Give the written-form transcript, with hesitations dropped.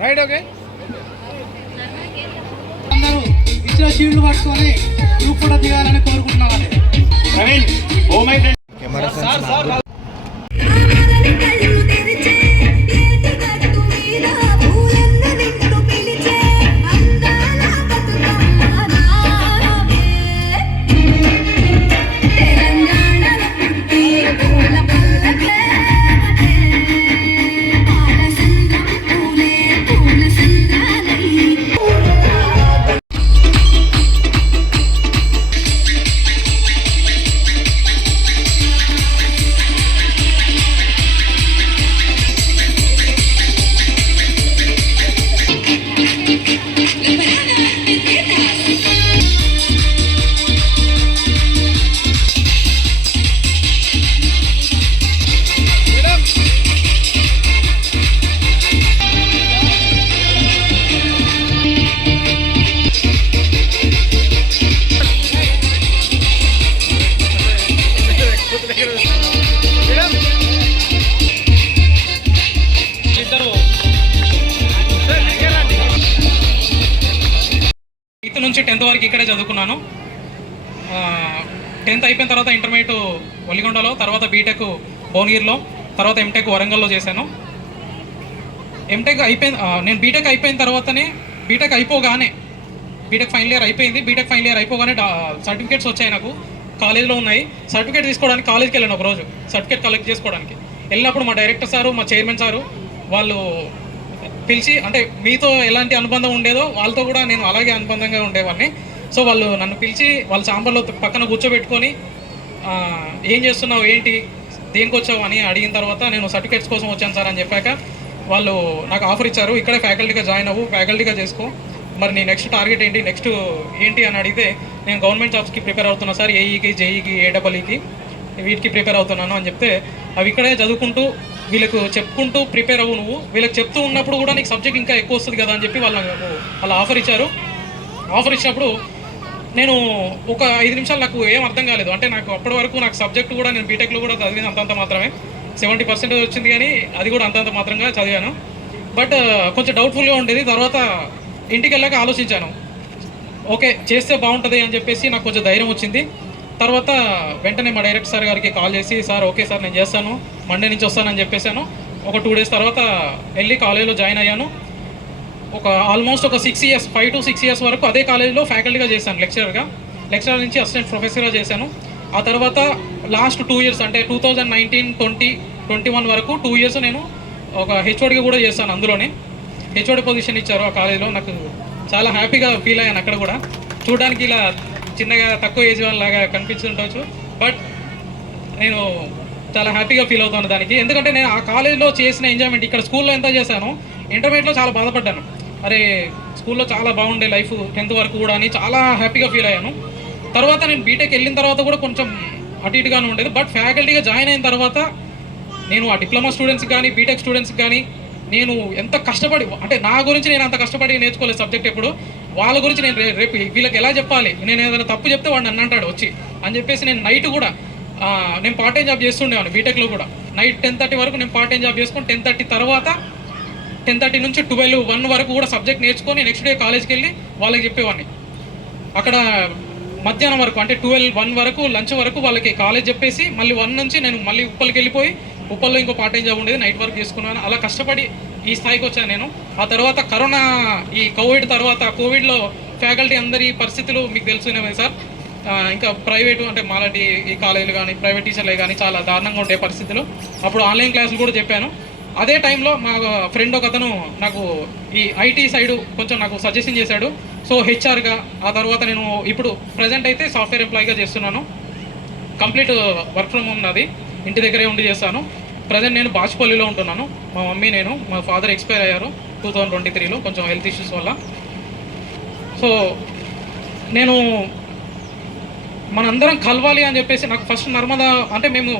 Right okay అందరూ ఇచ్చిన shield పట్టుకొని గ్రూప్ ఫోటో దిగాలని కోరుకుంటున్నాను. నుంచి 10th వరకు ఇక్కడే చదువుకున్నాను. 10th అయిపోయిన తర్వాత ఇంటర్మీడియట్ ఒలిగొండలో, తర్వాత బీటెక్ భువనగిరిలో, తర్వాత ఎంటెక్ వరంగల్లో చేశాను. ఎంటెక్ నేను బీటెక్ అయిపోయిన తర్వాతనే బీటెక్ అయిపోగానే బీటెక్ ఫైనల్ ఇయర్ అయిపోయింది. బీటెక్ ఫైనల్ ఇయర్ అయిపోగానే సర్టిఫికేట్స్ వచ్చాయి నాకు, కాలేజ్లో ఉన్నాయి. సర్టిఫికేట్ తీసుకోవడానికి కాలేజ్కి వెళ్ళాను ఒక రోజు, సర్టిఫికేట్ కలెక్ట్ చేసుకోవడానికి వెళ్ళినప్పుడు మా డైరెక్టర్ సారు, మా చైర్మన్ సారు వాళ్ళు పిలిచి, అంటే మీతో ఎలాంటి అనుబంధం ఉండేదో వాళ్ళతో కూడా నేను అలాగే అనుబంధంగా ఉండేవాడిని. సో వాళ్ళు నన్ను పిలిచి వాళ్ళ చాంబర్లో పక్కన కూర్చోబెట్టుకొని ఏం చేస్తున్నావు, ఏంటి, దేనికి వచ్చావు అని అడిగిన తర్వాత నేను సర్టిఫికేట్స్ కోసం వచ్చాను సార్ అని చెప్పాక వాళ్ళు నాకు ఆఫర్ ఇచ్చారు, ఇక్కడే ఫ్యాకల్టీగా జాయిన్ అవ్వు, ఫ్యాకల్టీగా చేసుకో, మరి నీ నెక్స్ట్ టార్గెట్ ఏంటి, నెక్స్ట్ ఏంటి అని అడిగితే నేను గవర్నమెంట్ జాబ్స్కి ప్రిపేర్ అవుతున్నా సార్, ఏఈకి, జేఈకి, ఏడబ్ల్యూకి వీటికి ప్రిపేర్ అవుతున్నాను అని చెప్తే అవి ఇక్కడే చదువుకుంటూ వీళ్ళకు చెప్పుకుంటూ ప్రిపేర్ అవ్వు, నువ్వు వీళ్ళకి చెప్తూ ఉన్నప్పుడు కూడా నీకు సబ్జెక్ట్ ఇంకా ఎక్కువ వస్తుంది కదా అని చెప్పి వాళ్ళు ఆఫర్ ఇచ్చారు. ఆఫర్ ఇచ్చినప్పుడు నేను ఒక 5 నిమిషాలు నాకు ఏం అర్థం కాలేదు. అంటే నాకు అప్పటి వరకు నాకు సబ్జెక్టు కూడా నేను బీటెక్లో కూడా చదివింది అంతంత మాత్రమే, 70% వచ్చింది, కానీ అది కూడా అంతంత మాత్రంగా చదివాను. బట్ కొంచెం డౌట్ఫుల్గా ఉండేది. తర్వాత ఇంటికి వెళ్ళాక ఆలోచించాను, ఓకే చేస్తే బాగుంటుంది అని చెప్పేసి నాకు కొంచెం ధైర్యం వచ్చింది. తర్వాత వెంటనే మా డైరెక్టర్ సార్ గారికి కాల్ చేసి, సార్ ఓకే సార్ నేను చేస్తాను, మండే నుంచి వస్తానని చెప్పేశాను. ఒక 2 డేస్ తర్వాత వెళ్ళి కాలేజీలో జాయిన్ అయ్యాను. ఆల్మోస్ట్ ఒక 6 ఇయర్స్, 5 to 6 ఇయర్స్ వరకు అదే కాలేజీలో ఫ్యాకల్టీగా చేశాను, లెక్చరర్ నుంచి అసిస్టెంట్ ప్రొఫెసర్గా చేశాను. ఆ తర్వాత లాస్ట్ 2 ఇయర్స్ అంటే 2019, 20, 21 వరకు 2 ఇయర్స్ నేను ఒక హెచ్ఓడిగా కూడా చేశాను. అందులోనే హెచ్ఓడి పొజిషన్ ఇచ్చారు ఆ కాలేజీలో. నాకు చాలా హ్యాపీగా ఫీల్ అయ్యాను. అక్కడ కూడా చూడడానికి ఇలా చిన్నగా తక్కువ ఏజ్ వాళ్ళలాగా కనిపిస్తుండవచ్చు, బట్ నేను చాలా హ్యాపీగా ఫీల్ అవుతాను దానికి. ఎందుకంటే నేను ఆ కాలేజీలో చేసిన ఎంజాయ్మెంట్ ఇక్కడ స్కూల్లో ఎంత చేశానో ఇంటర్మీడియట్లో చాలా బాధపడ్డాను. అరే స్కూల్లో చాలా బాగుండే లైఫ్ 10th వరకు కూడా అని చాలా హ్యాపీగా ఫీల్ అయ్యాను. తర్వాత నేను బీటెక్ వెళ్ళిన తర్వాత కూడా కొంచెం అటు ఇటుగానే ఉండేది. బట్ ఫ్యాకల్టీగా జాయిన్ అయిన తర్వాత నేను ఆ డిప్లొమా స్టూడెంట్స్కి కానీ బీటెక్ స్టూడెంట్స్కి కానీ నేను ఎంత కష్టపడి, అంటే నా గురించి నేను అంత కష్టపడి నేర్చుకోలేదు సబ్జెక్ట్ ఎప్పుడు, వాళ్ళ గురించి నేను రేపు వీళ్ళకి ఎలా చెప్పాలి, నేను ఏదైనా తప్పు చెప్తే వాడు నన్ను అంటాడు వచ్చి అని చెప్పేసి నేను నైట్ కూడా నేను పార్ట్ టైం జాబ్ చేస్తుండేవాడిని. బీటెక్లో కూడా నైట్ 10:30 వరకు నేను పార్ట్ టైం జాబ్ చేసుకొని 10:30 తర్వాత 10:30 నుంచి 12, 1 వరకు కూడా సబ్జెక్ట్ నేర్చుకొని నెక్స్ట్ డే కాలేజ్కి వెళ్ళి వాళ్ళకి చెప్పేవాడిని. అక్కడ మధ్యాహ్నం వరకు అంటే 12, 1 వరకు లంచ్ వరకు వాళ్ళకి కాలేజ్ చెప్పేసి మళ్ళీ 1 నుంచి నేను మళ్ళీ ఉప్పల్కి వెళ్ళిపోయి ఉప్పల్లో ఇంకో పార్ట్ టైం జాబ్ ఉండేది, నైట్ వర్క్ చేసుకున్నాను. అలా కష్టపడి ఈ స్థాయికి వచ్చాను నేను. ఆ తర్వాత కరోనా, ఈ కోవిడ్ తర్వాత, కోవిడ్లో ఫ్యాకల్టీ అందరి పరిస్థితులు మీకు తెలుసునే సార్. ఇంకా ప్రైవేటు అంటే మాలాంటి ఈ కాలేజీలు కానీ ప్రైవేట్ టీచర్లే కానీ చాలా దారుణంగా ఉండే పరిస్థితులు. అప్పుడు ఆన్లైన్ క్లాసులు కూడా చెప్పాను. అదే టైంలో మా ఫ్రెండ్ ఒక అతను నాకు ఈ ఐటీ సైడు కొంచెం నాకు సజెషన్ చేశాడు. సో హెచ్ఆర్గా, ఆ తర్వాత నేను ఇప్పుడు ప్రజెంట్ అయితే సాఫ్ట్వేర్ ఎంప్లాయీగా చేస్తున్నాను. కంప్లీట్ వర్క్ ఫ్రమ్ హోమ్ నాది, ఇంటి దగ్గరే ఉండి చేస్తాను. ప్రజెంట్ నేను బాచుపల్లిలో ఉంటున్నాను. మా మమ్మీ నేను, మా ఫాదర్ ఎక్స్పైర్ అయ్యారు 2023లో కొంచెం హెల్త్ ఇష్యూస్ వల్ల. సో నేను మనందరం కలవాలి అని చెప్పేసి నాకు ఫస్ట్ నర్మదా అంటే మేము